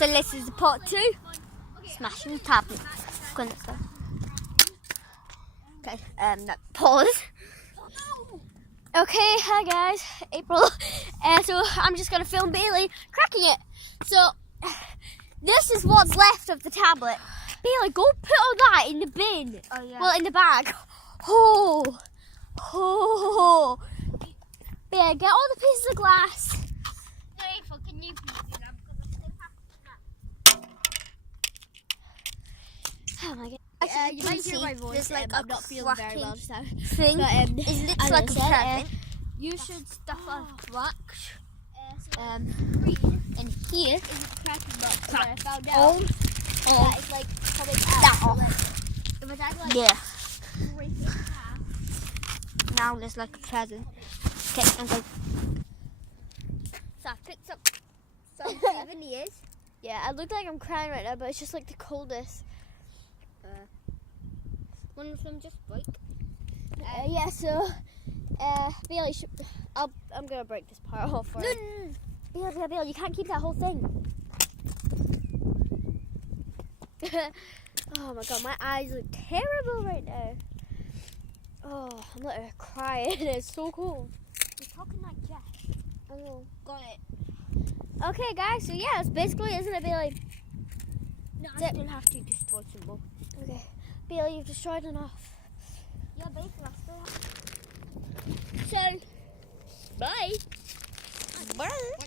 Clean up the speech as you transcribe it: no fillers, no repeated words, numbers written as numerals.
So this is the part 2. Smashing the tablet. Okay, no, pause. Okay, hi guys, April. So I'm just gonna film Bailey cracking it. So this is what's left of the tablet. Bailey, go put all that in the bin. Oh yeah. Well, in the bag. Oh. Bailey, get all the pieces of glass. No, April, can you please do that? Because I still have Oh my god. you might hear my voice. There's like I'm not feeling very well just now. Thing. But It looks as like I a said, present. you should stuff a wax In here. in the cracking box. Where I found out Oh. that it's like coming out. That So, off. like, if I had like Yeah. break it in half. Now there's like a present. Okay, I'm going. So I picked up some souvenirs. Yeah, I look like I'm crying right now, but it's just like the coldest. One of them just broke. Yeah, so Bailey, I'm gonna break this part off for you. Bailey, you can't keep that whole thing. Oh my god, my eyes look terrible right now. Oh, I'm literally crying. It's so cold. You're talking like Jeff. I know. Got it. Okay, guys. So yeah, it's basically, isn't it, Bailey? No, I still have to destroy some more. Okay, Bailey, you've destroyed enough. Yeah, basically I still have. So, bye. Bye.